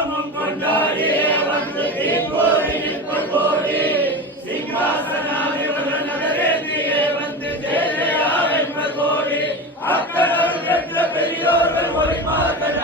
காலமும் கொண்டாடியே வந்து தீப்போரி நிற்பர் கோடி சிங்காசனாதி நகரேந்தியே வந்து ஜெயா என்பர் கோடி அக்கடல் பெற்ற பெரியோர்கள் ஒளிமார்கள்